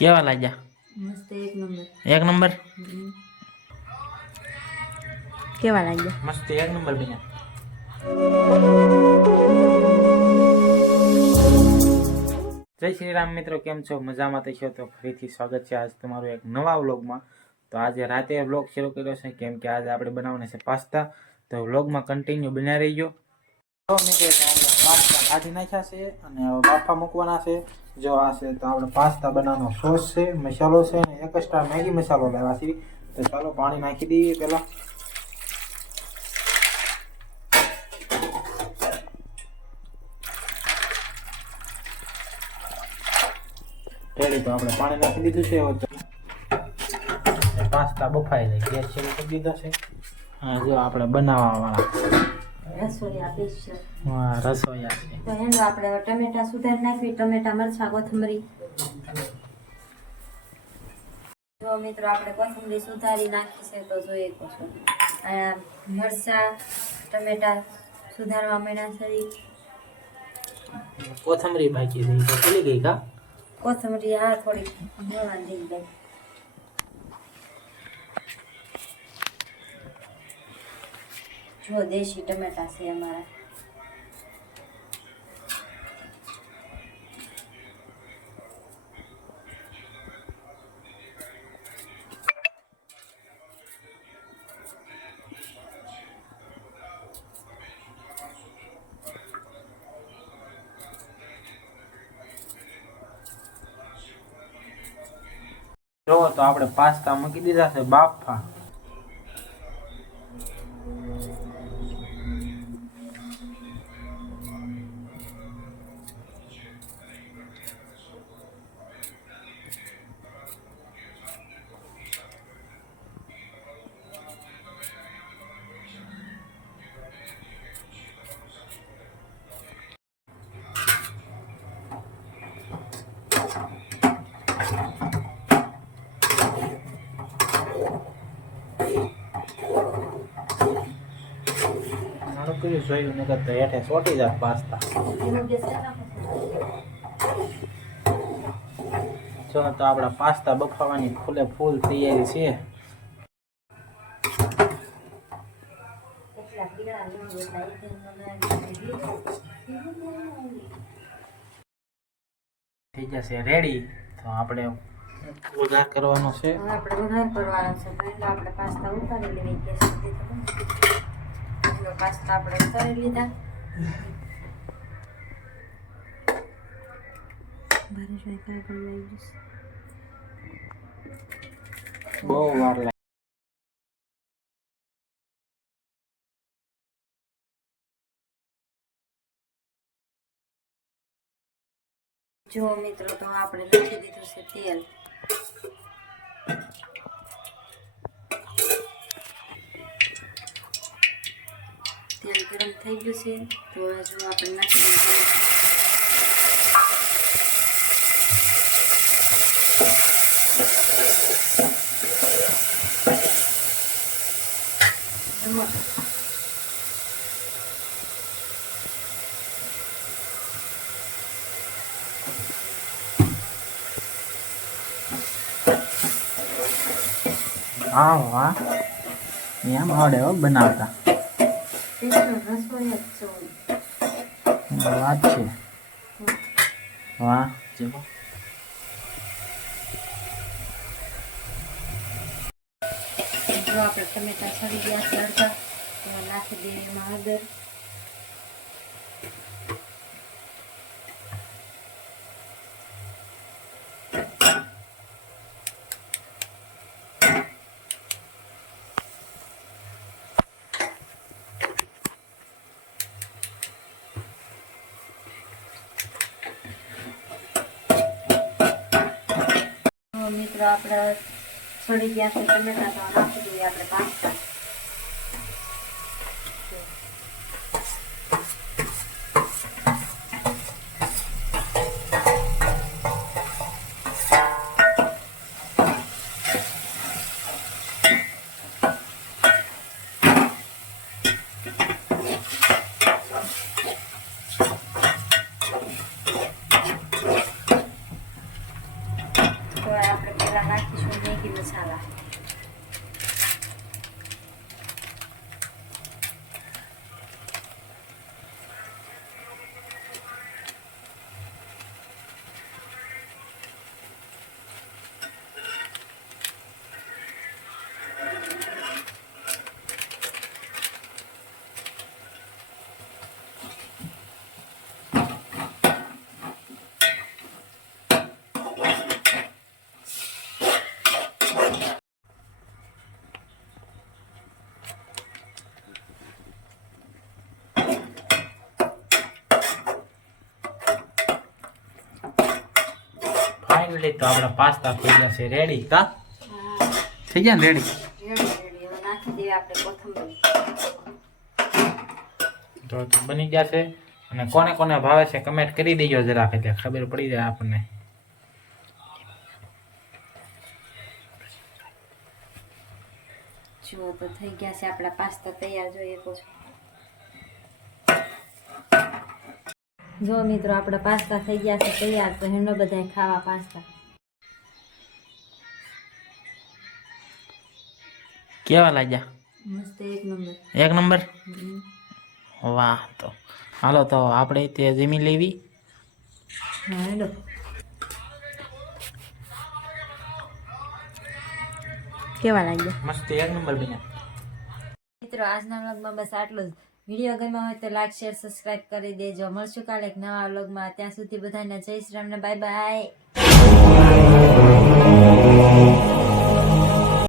કેવા લાગ્યા? મસ્ત એક નંબર. એક નંબર. કેવા લાગ્યા? મસ્ત એક નંબર બન્યા. જય શ્રી રામ મિત્રો, કેમ છો? મજામાં થશો તો ફરીથી સ્વાગત છે આજ તમારું એક નવા વ્લોગમાં. તો આજે રાતે વ્લોગ શરૂ કર્યો છે કેમ કે આજે આપણે બનાવવાના છે પાસ્તા. તો વ્લોગમાં કન્ટિન્યુ બન્યા રહીજો. તો મિત્રો આપણે પાસ્તા કાઢી નાખ્યા છે અને બાફા મૂકવાના છે. જો આ છે તો આપણે પાસ્તા બનાવવાનો સોસ છે, મસાલો છે અને એક સ્ટાર મેગી મસાલો લાવ્યા છે. તો ચાલો પાણી નાખી દઈએ પહેલા. રેડી, તો આપણે પાણી નાખી દીધું છે. પાસ્તા બફાઈ જાય, ગેસ શરૂ કરી દીધો છે. હા, જો આપણે બનાવવા વાળા રસોઈયા પીસ છે. હા, રસોઈયા છે. તો એનો આપણે ટમેટા સુધારી નાખી, ટમેટા મરચાં કોથમરી. જો મિત્રો આપણે કોથમરી સુધારી નાખી છે તો જોઈએ તો આ મરચાં ટમેટા સુધારવા માંડ્યા છે. કોથમરી બાકી છે તો ભૂલી ગઈ કા? કોથમરી આ થોડી મોળા થઈ ગઈ. જો દેશી ટમેટા છે અમારા. જો તો આપણે પાસ્તા મૂકી દીધા છે બાફા. જોયું ને તો હેઠે સોટી જાય પાસ્તા. જો તો આપણા પાસ્તા બફાવાની ફૂલે ફૂલ તૈયારી છે. થઈ જશે રેડી. તો આપણે વઘાર કરવાનો છે. આપણે વઘાર કરવાનો છે. પહેલા આપણે પાસ્તા ઉતારી લેવી ગેસ સુધી. પાસ્તા આપણે ઉતારી લીધા. બહુ વાર લાગે. જો મિત્રો તો આપણે નાખી દીધું છે તેલ. તેલ ગરમ થઈ ગયું છે તો હજુ આપણે નાખી દીધું. હા વાહ, એમ આવડે હો બનાવતા. રસોઈ જ વાત છે. વાહ, ચલો જો આપણે ટમેટા સડી ગયા છે અડધા, એમાં નાખી દઈએ એમાં હળદર. મિત્રો આપણે સડી ગયા છે ટમેટા તો નાખી દઈએ આપણે પાસ્તા. પહેલા નાખીશું મેગી મસાલા. ફાઇનલી તો આપણા પાસ્તા થઈ ગયા છે રેડી. કા થઈ ગયા ને રેડી? રેડી હવે નાખી દઈએ આપણે કોથમરી. તો બની ગયા છે. અને કોને કોને ભાવે છે કમેન્ટ કરી દેજો જરાક, એટલે ખબર પડી જાય આપણને. જુઓ તો થઈ ગયા છે આપણા પાસ્તા તૈયાર. જોઈએ તો જો મિત્રો આપણા પાસ્તા થઈ ગયા છે તૈયાર. તો હેનો બધા ખાવા પાસ્તા. કેવા લાગ્યા? મસ્ત એક નંબર. એક નંબર. વાહ. તો હાલો તો આપણે તે જમી લેવી. હા હેલો. કેવા લાગ્યા? મસ્ત એક નંબર બન્યા. મિત્રો આજના વ્લોગમાં બસ આટલું જ. વિડીયો ગમ્યો હોય તો લાઈક શેર સબસ્ક્રાઇબ કરી દેજો. મળશું કાલે એક નવા વ્લોગમાં. ત્યાં સુધી બધાને જય શ્રી રામ ને બાય બાય.